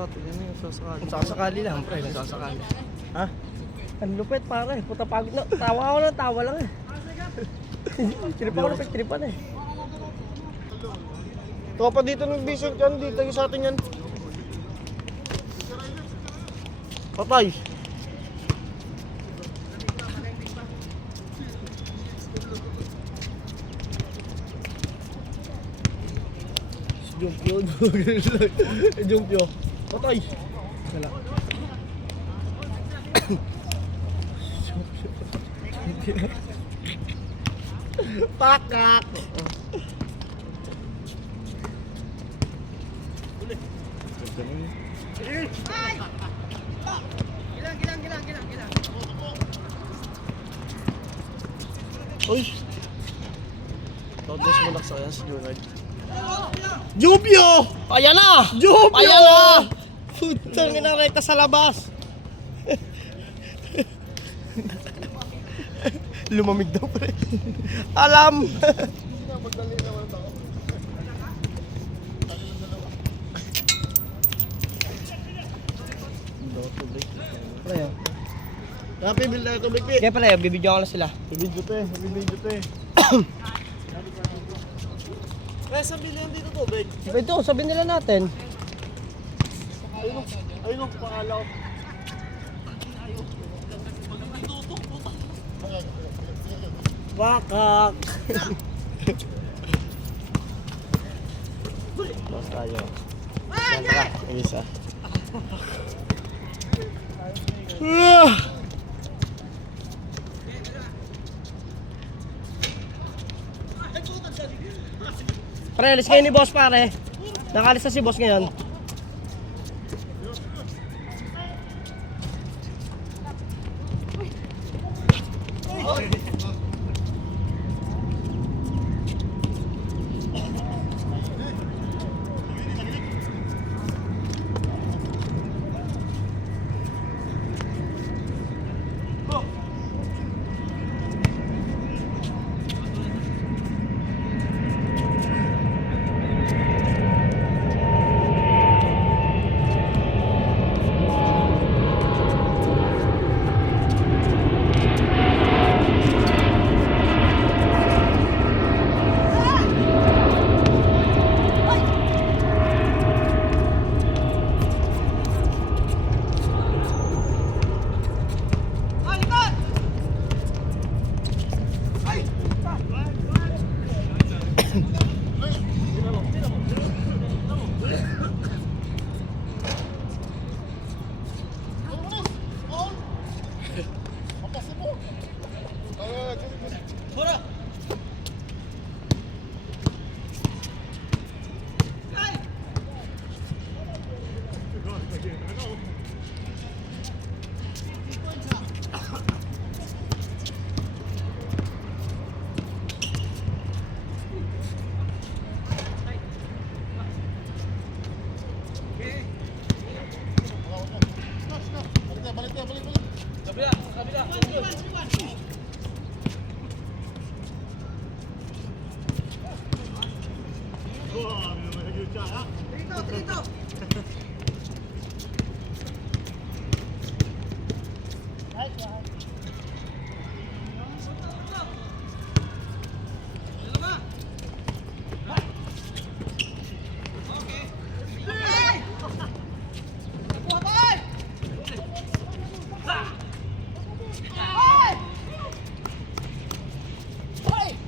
sa atin, yun yung sasakali. Sasakali lang, pre. Sasakali. Ha? Ang lupit, pare. Puta pagod na. Tawa ako ng tawa lang eh. Trip ako na pagtripan eh. Tropa dito nag-vision yan, dito yung sa atin yan. Patay. Jumpyo. Jumpyo. Patay. Wala. Pakak. Gilang. Uy. Todos mo naksayan si Junard. Jumpyo! Ayan na! Jumpyo! Ayan na! Putang ina, rekta sa labas. Lumamig daw, pre. Alam! Pre, oh. Happy build na ito, Bigpi. Kaya pala, bibidyo ko na sila. Bibidyo to eh, bibidyo to eh. Kaya sa bilyan dito to, Big. Ito, sabihin nila natin. Ayun o, pangalaw. Bakak! Mas tayo. Yan, tara, isa. Pre, alis kayo ni boss, pare. Nakalis na si boss ngayon.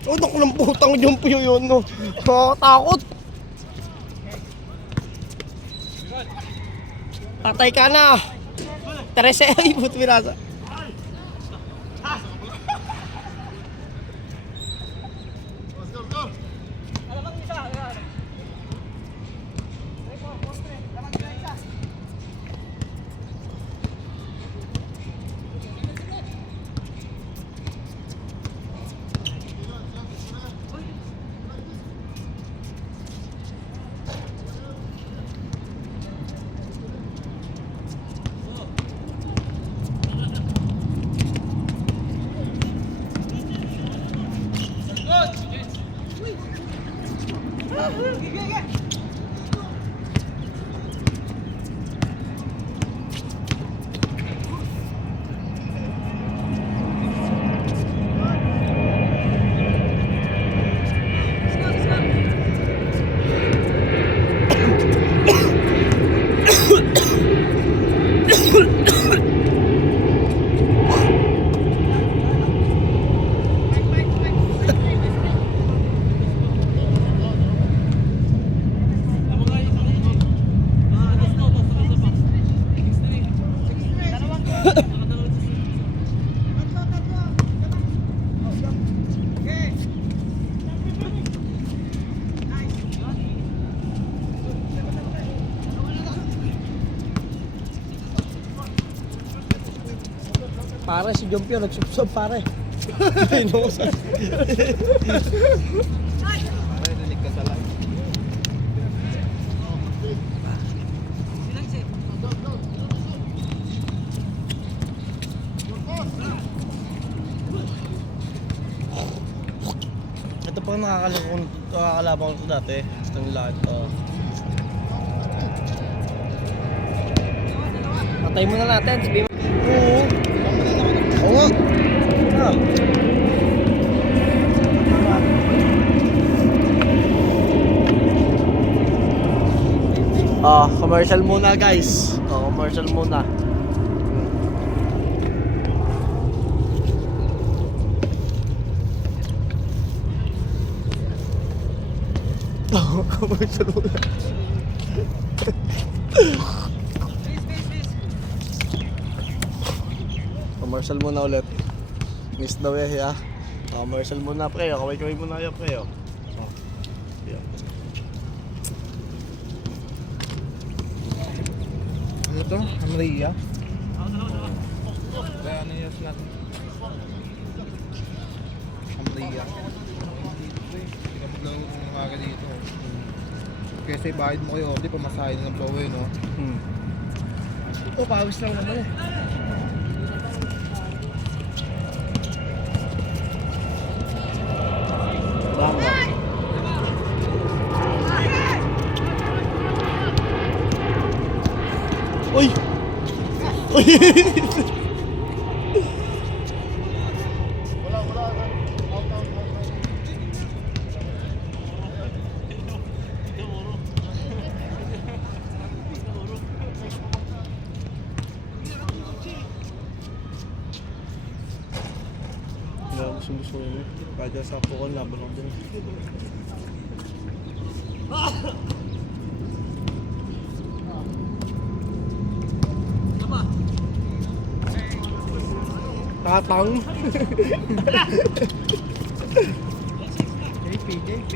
Oh, naku ng putang jumpyo yun, no. Nakakatakot. Patay ka na. 13 ay put mirasa. Pare, si Jompio nagsubsob pare. Inuusan. Pare, rinig ka sa live. Silang sip. Ito pang nakakalabang ko dati. Itong lahat. Patay mo na natin, sabihin mo. Oo. Oo. Ah. Commercial muna guys. Commercial muna. Commercial muna. Commercial muna ulit. Miss daw eh ha. Commercial muna pre. Kaway-kaway muna yan pre. Oh. Yeah. Ano to? Amriya? Kaya ano yung natin? Amriya. Hindi ka maglaro ng umaga dito. Kasi bahid mo kayo, di pamasahin ng blower, no? Oh, pawis lang naman eh. Tama. Uy! Uy! Gusto yun. Kaya sa ako laban ako din. Tatang. JP.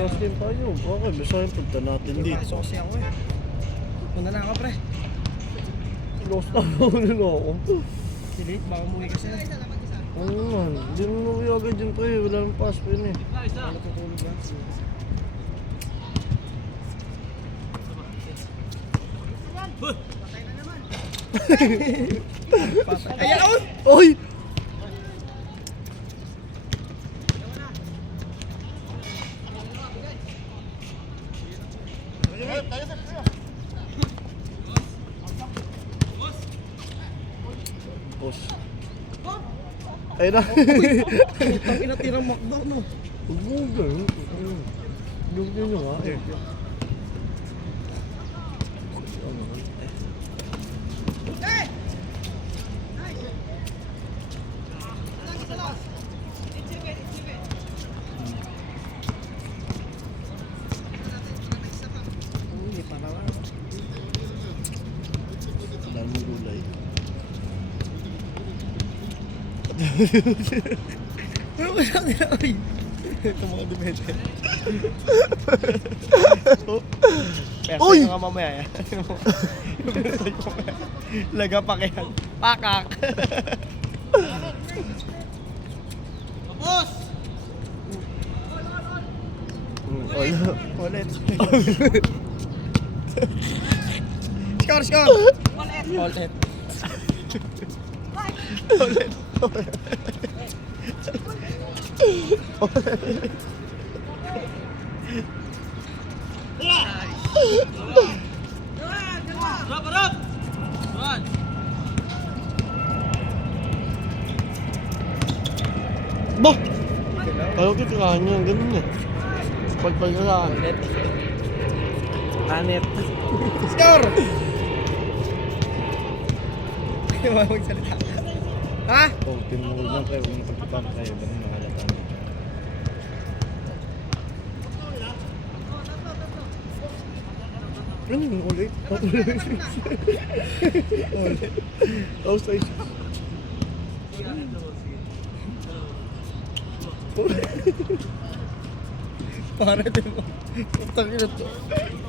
Last game tayo. Okay, basta yung punta natin dito. Pasok kasi ako eh. Punta na ako pre. Lost na ako. Silip, baka umuwi kasi. Oo man, hindi mo umuwi agad yun pre. Wala nang pass pa yun eh. Ano tutulog ba? Ayan! Oy! Boss. Ayun na. Putang ina tirang McDo no. Huwag mo ganun. Huwag nyo nga eh. Hindi pa naman. Dahil mo gulay. Ano ba lang nila? Uy! Ito mga dumete. Pero Uy! nga mamaya yan. Laga pa kaya. Pakak! Boss! Ulit. Score! Ulit. Drop! Run! Bah! Ayaw kitirahan niya, ganun eh. Pagpagkalaan. Anet. Score! Hindi mo magsalita. Ha? Oh, tinulog lang kayo. Kung nakapitang kayo, ba nang nakalatan? Ano yung ulit? Ulit. Outside. Para din mo. Putang ina to.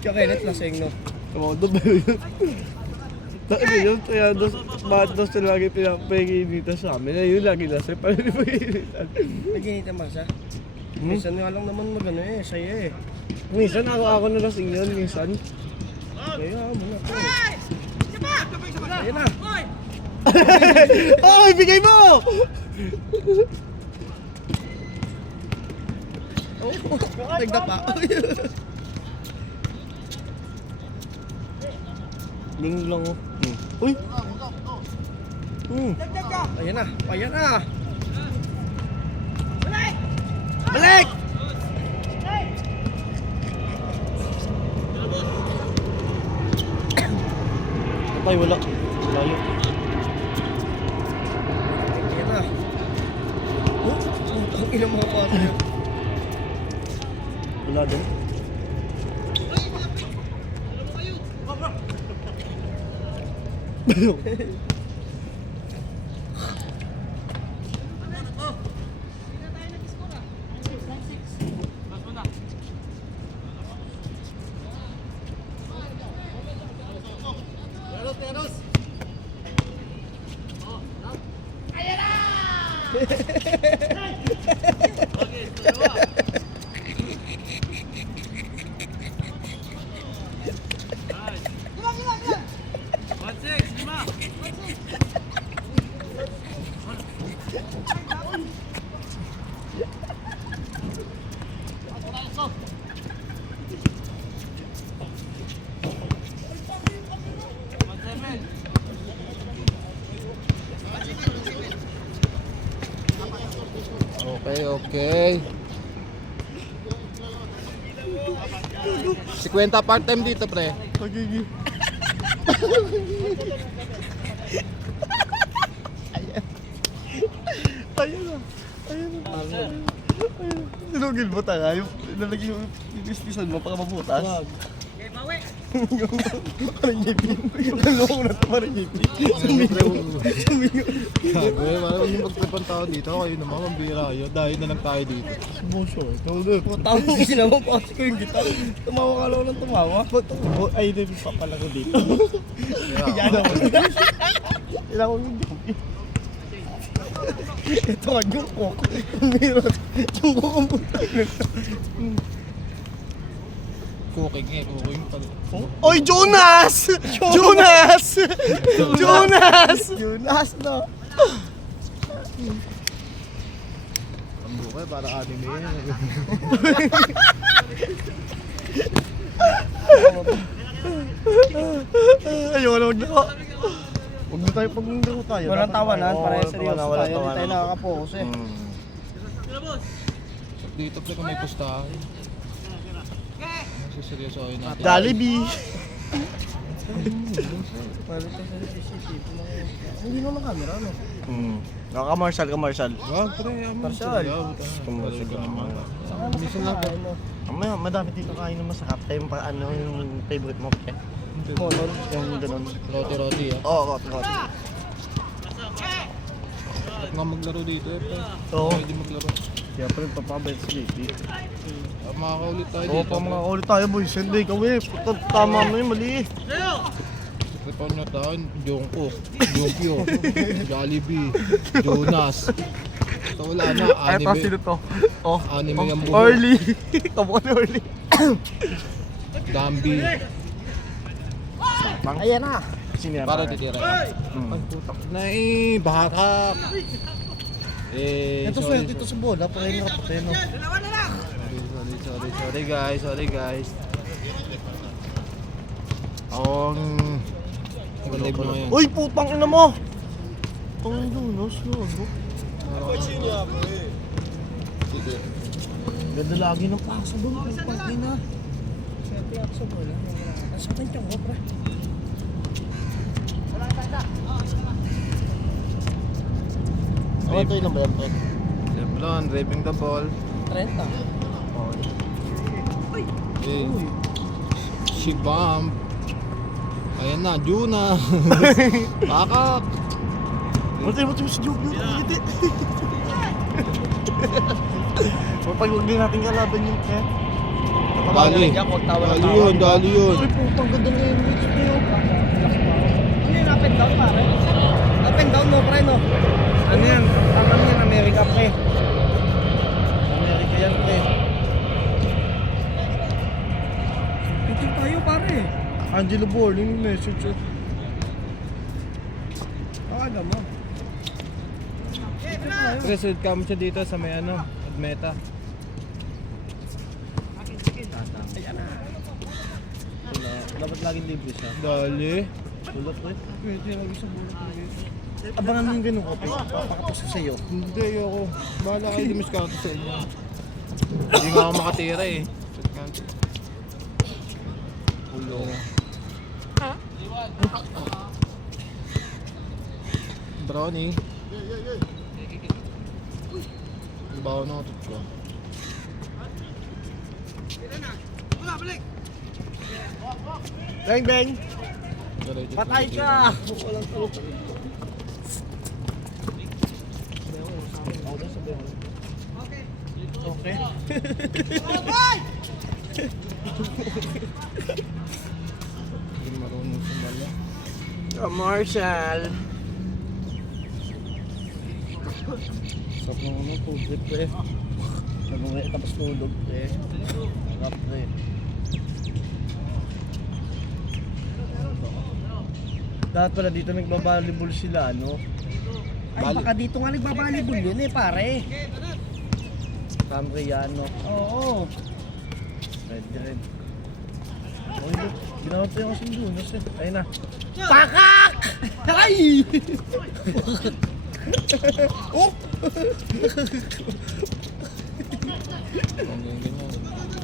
Kakainat lasing no. Tumodo ba yun? Ano yun? Kaya bakit daw sila lagi pinapaginitan sa amin? Ayun, lagi nasa paano yung paginitan? Naginitan ba siya? Minsan nga lang naman magano eh, saya eh. Minsan ako na lasing yun, minsan. Kaya mo na. Ayun na. Ay, bigay mo! Nagda pa. Ling lang oh. Uy! Ayan na. Ayan na. Balik! Ay, wala. Layo. Ayan na. Oh, ang ina mga pata yun. Wala din. Okay. 50 part-time dito, pre. Pagiging. Ayun na. Ayun na. Ayun. Sinugil mo tayo. Yung nalagay yung pipispisan mo para mabutas. Parang ngipin. Naloko na ito parang ngipin. Sumiyo. Gago eh, parang yung magtripan tao dito. Kayo naman, mambira kayo. Dahil na lang tayo dito. Motion. Tulog. Tapos sinabang kasi ko yung gitar. Tumawa ka lang ng tumawa. Ay, hindi pa pala ko dito. Kaya, Ilang ko yung ngipin. Ito nga yung cook. Meron. Yung cook ang puta. cooking eh, cooking pala. Oy, Jonas! Jonas! Jonas! Jonas no. Ang bukay, para anime yan. Ayoko na maglaro. Huwag na tayo pag naglaro tayo. Walang tawanan, Oo, parehas seryoso tayo. walang Hindi tayo tawanan. nakaka-focus eh. Dito pre kung may pustahan. Seryoso kayo natin. Jollibee. Paano ito sa CCTV mo? Hindi naman camera no? Naka-commercial, commercial. Wag pre, Marshal. Commercial ka naman. Minsan lang po. Mamaya, madami dito kain ng masarap. Tayo pa ano yung favorite mo, pre. Monon. Yung ganun. Roti-roti ah. Oo, roti. Ba't nga maglaro dito eh pre? Oo. Hindi maglaro. Kaya pa rin papabait sa JP. Makakaulit tayo Oo, dito. pa mga ulit tayo, boy. Sunday ka, we. Tama mo yun, mali. Repon na tayo, Jungkook, Jungkyo, Jollibee, Jonas. Ito wala na, anime. to? Oh, Anime ang buho. Early. Kamu ka na early. Dambi. Ayan na. Sino yan? Para titira. Ay, putak na eh, batak. Ito sorry, swerte ito sa bola. Parang nga puti no. sorry guys. Live mo ngayon. Uy, putang ina mo! Ang lunos, no? Ganda lagi ng pasa doon. Pati na. Swerte ako sa bola. Nasa akin tiyang ko pre. Oh, ito yun ba yan, Pet? Leblon, driving the ball. 30. Okay. Si Bump. Ayan na, Juna. Pakak. Buti mo si Jubio. Hindi. Pag huwag din natin kalaban yung Ken. Dali. Dali yun. Uy, putang ganda na yung reach mo yun. Ano yun, up and down pare? Up and down no, pre, no? Ano yan? Tama yan, America pre. America yan pre. Ito tayo, pare. Angelo Ball, yun yung message eh. Alam mo. Presid kamo siya dito sa may ano, Admeta. Dapat laging libre siya. Dali. Bulot pre. Pwede lagi sa bulot pre. Abangan mo yung ganun ko pre. Papakapos ko sa'yo. Hindi ako. Bahala kayo dumiskarte sa inyo. Hindi nga ako makatira eh. Ulo. Brownie. Bawa na utot ko. Bang, bang. Diretso Patay sa ka. video. Walang tulog. Okay. Hindi marunong sumala. Marshall. Sarap ng ano, food trip pre. Nag-uwi tapos tulog pre. Sarap pre. Dapat pala dito nagbabalibol sila, ano? Ay, baka dito nga nagbabalibol yun eh, pare. Cambriano. Oo. Pwede rin. Oh, look. Ginawa pa yung kasing dunas eh. Ayun na. Pakak! Ay! Oh! Ganyan.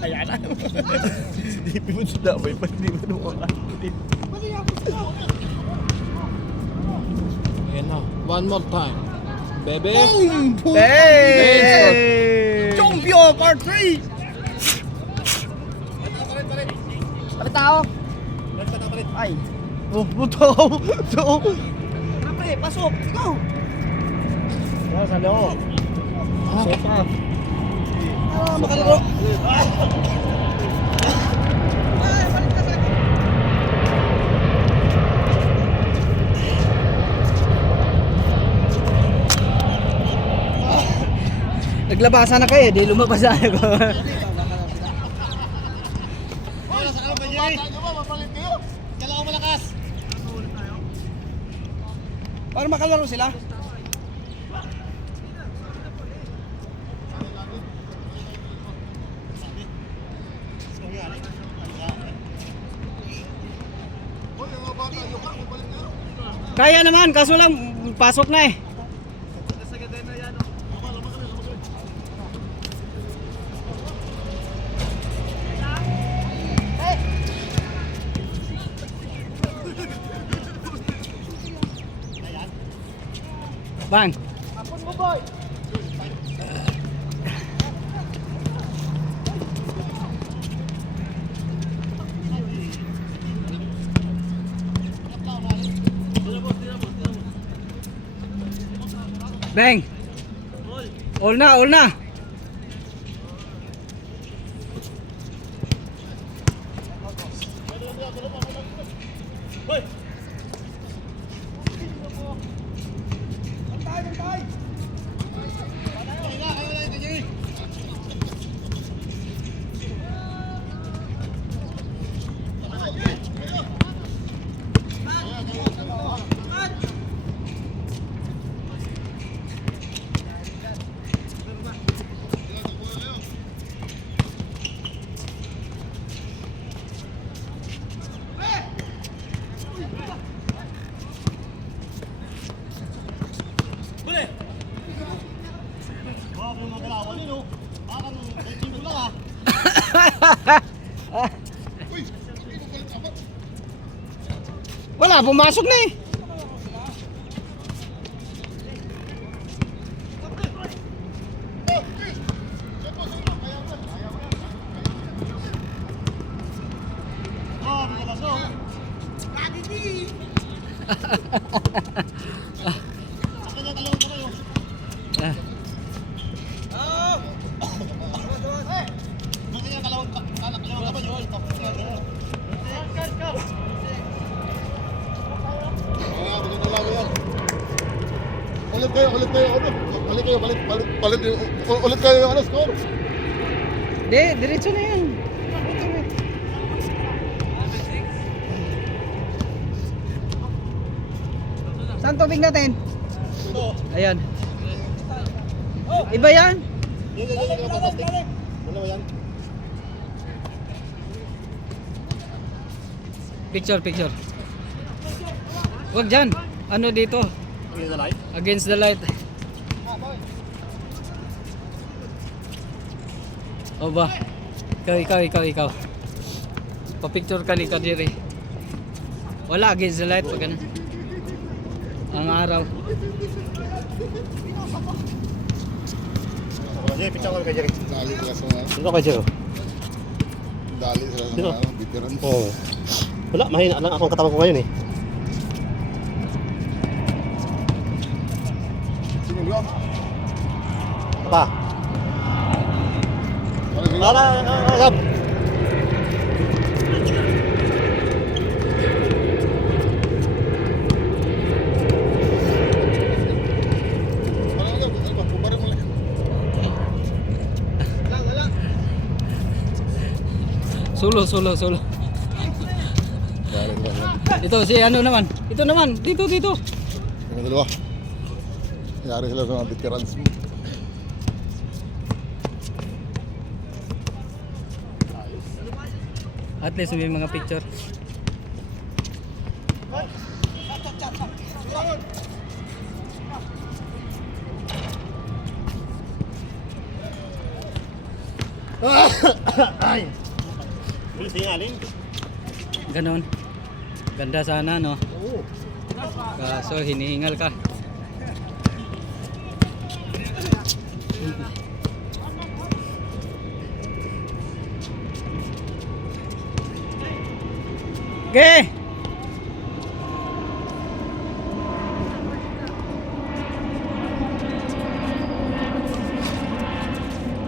Ayan na. Silipin mo sa damay pa, hindi mo nakakakit. Ayan na. One more time. Bebe. Boom! Hey! Chompio, part 3! Palit tao. Ay. Oh, buto! Buto! Pre, pasok. Go! Sa loob. Sofa. Makalaro. Naglabasan na kayo, di lumabas na ako. Para makalaro sila. Kaya naman, kaso lang pasok na eh. Bang. Bang. All na, all na. Wala, pumasok na eh. Balik kayo, balik. Ulit kayo yung ano, score. Hindi, diretso na yan. Saan tubig natin? Ayan. Iba yan? Picture. Huwag dyan. Ano dito? Against the light. O ba? Ikaw. Pa-picture ka ni Kadiri. Wala, against the light. Pag ano. Ang araw. Dali sila sa mga, Sino kayo, Jero? dali sila sa Sino? mga veteran. Oo. Wala, mahina lang akong katawan ko ngayon eh. Sino ba? Apa? Ano Agam! Kumparin mo lang. Solo. Dali sila. Ito si ano naman. Ito naman. Dito. Yung dalawa. Yari sila sa mga veterans mo. At least may mga picture. Bilis yung aling. Ganon. Ganda sana, no? Kaso hinihingal ka. Okay.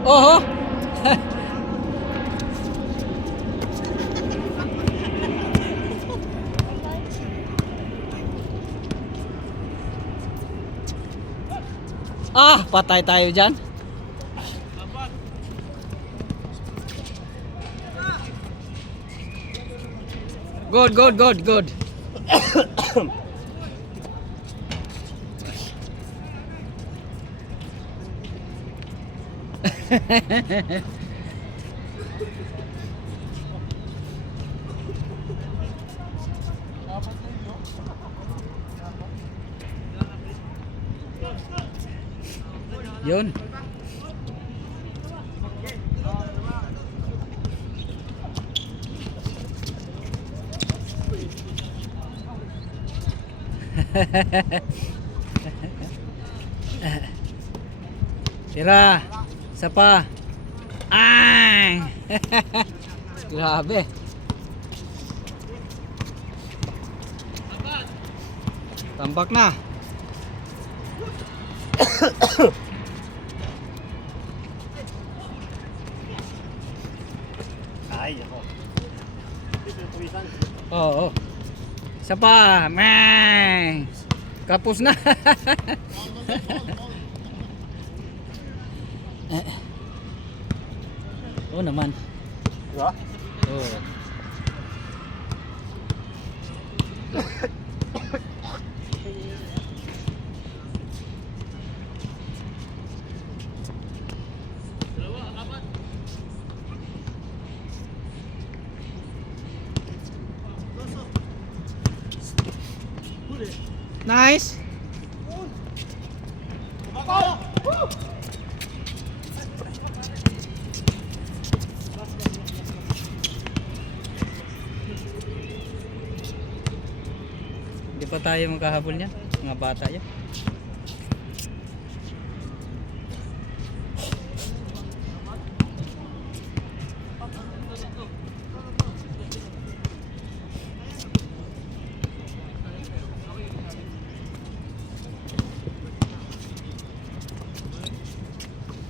Oho. Patay tayo dyan. Good. Yun. Tira. Isa pa. Ay! Grabe. Tambak na. Ay, ako. Oo. Isa pa. May. Kapos na. Oo naman. Diba? Oo. Nice. Hindi pa tayo magkahabol niyan, mga bata yan.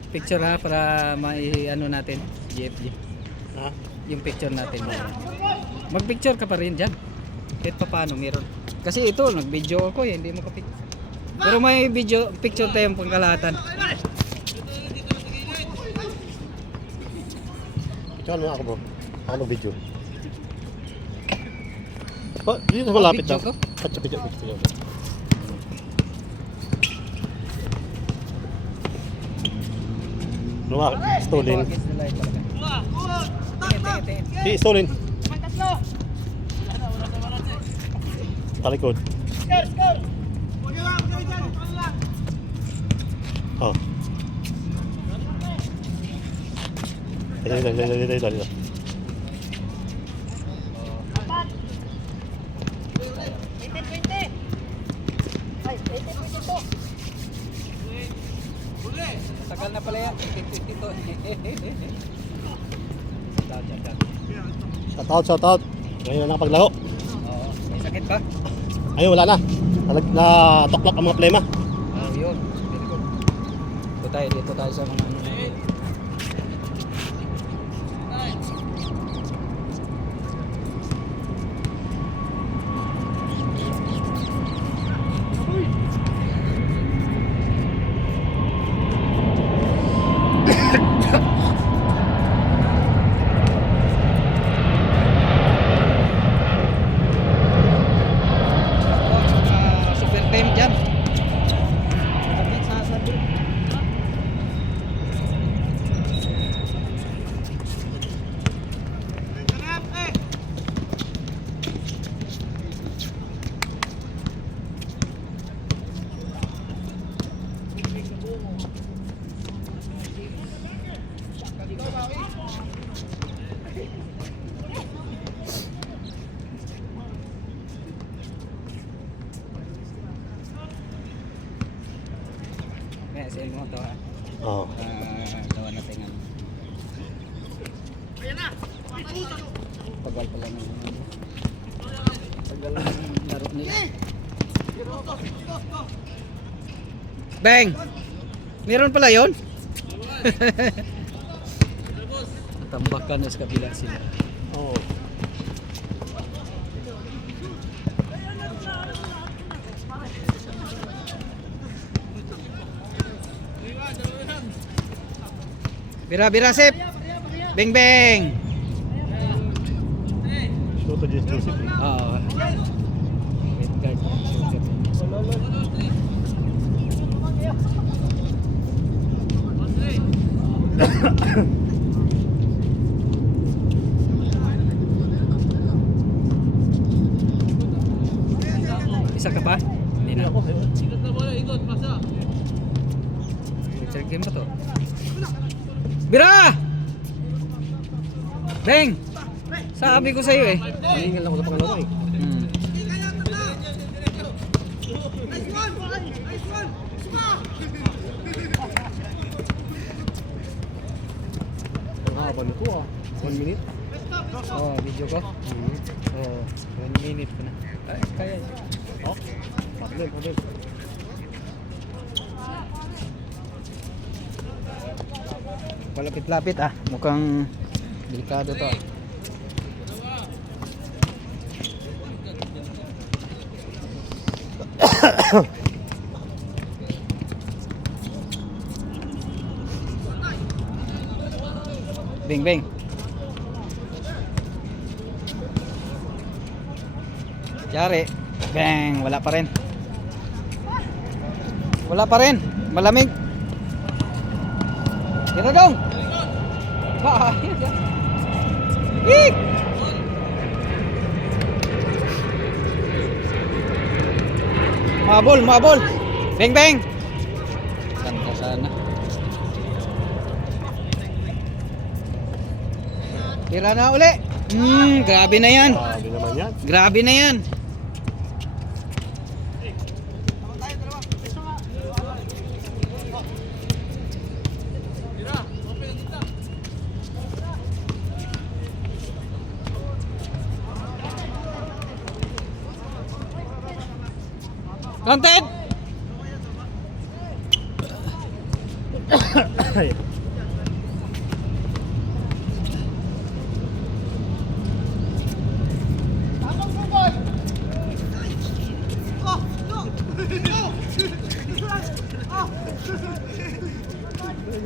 Picture ha, para mai-ano natin, GFG. Ha? Yung picture natin. Mag-picture ka pa rin dyan. Kahit pa paano meron. Kasi ito, nag-video ako eh, hindi mo ka-picture. Pero may video, picture tayong pangkalahatan. Picturean mo ako bro. Ako mag-video. Pa, dito malapit Video na. ko? Picture. Lumak, Stolin. Si Stolin. Talikod. Oh. Dito. Tagal na pala yan. Shout out. Ngayon na nakapaglaro. Oo. May sakit ba? Ayun, wala na. Na-toklap ang mga plema. Oh, yun. Very good. Dito tayo sa mga ano. Super time dyan. Kaya sa'yo mo ito ha. Oo. Gawa natin ano. Tagal pala ng ano. Tagal ng laro nila. Bang! Meron pala yun? Tambakan na sa kabila sila. Oo. Bira sip! Bang bang! Shoot to Joseph. Oo. Wait guard. Isa ka pa? Hindi na. Ikot na bola, ikot, pasa. Richard game ba to? Bira! Bang! Sabi ko sa'yo eh. Hihingal ako sa pangalawa eh. Hmm. Ang haba nito ah. 1 minute. Oh, video ko? Oh, 1 minute ko na. Kaya. Oh. Problem. Palapit-lapit ah. Mukhang delikado to ah. Bing bing. Yari. Bang, wala pa rin. Wala pa rin. Malamig. Tira dong. Ba. Hik. Mabol. Bang bang. Ganda sana. Tira na uli. Grabe na yan. Grabe naman yan. Grabe na yan. Content!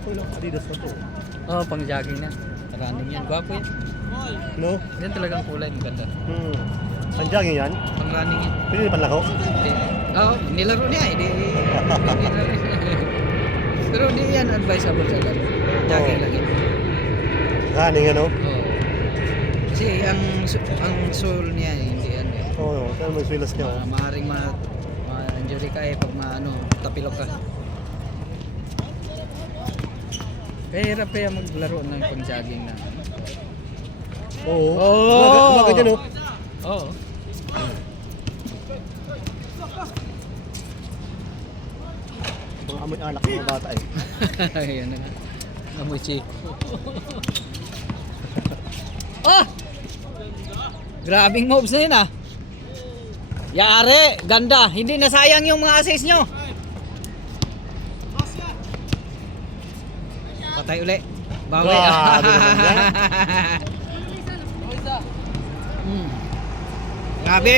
ko lang Adidas na to. Oh, pang jogging na. Running yan. Gwapo yan. No? Yan talagang kulay. Maganda. Ang jogging yan? Pang running yan. Pwede panlako? Oo, nilaro niya. Hindi. Pero hindi yan advisable sa laro. Jogging lang yan. Running ano? Oo. Kasi ang soul niya hindi yan eh. Oo, kaya may swilas niya. Maaaring ma-injury ka eh pag tapilok ka. Kaya hirap kaya maglaro ng pang-jogging na. Oo. Oo. Umaga dyan oh. Oo. Mga amoy alak ng mga bata eh. Ayan na nga. Amoy chico. Ah! Grabing moves na yun ah. Yari, ganda. Hindi nasayang yung mga assist nyo. Patay uli. Bawi. Grabe naman yan. Grabe.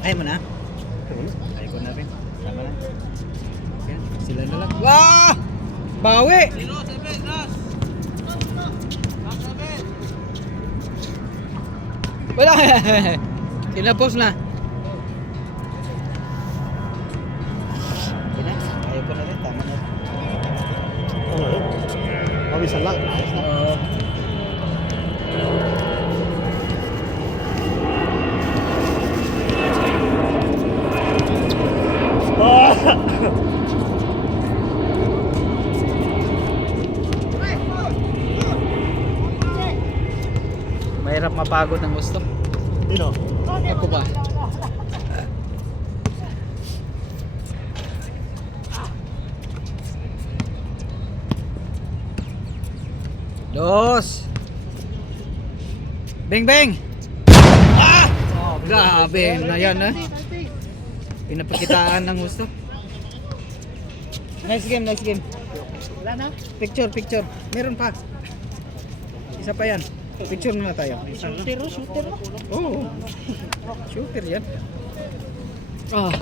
Ay mo na. Ay ko na rin. Tama na. Yan, sila na lang. Wah! Bawi! Wala. Kinapos na. Ayaw ko na rin. Tama na. Ano yun? Mawisan lang. Oo. Mahirap mapagod ng gusto. Yun oh. Ako ba? Dos. Beng beng. Ah! Grabe na yan ah. Pinapakitaan ng gusto. Nice game, nice game. Wala na? Picture, picture. Meron pa. Isa pa yan. Picture muna tayo. Shooter, shooter. Oo. Shooter yan. Ah.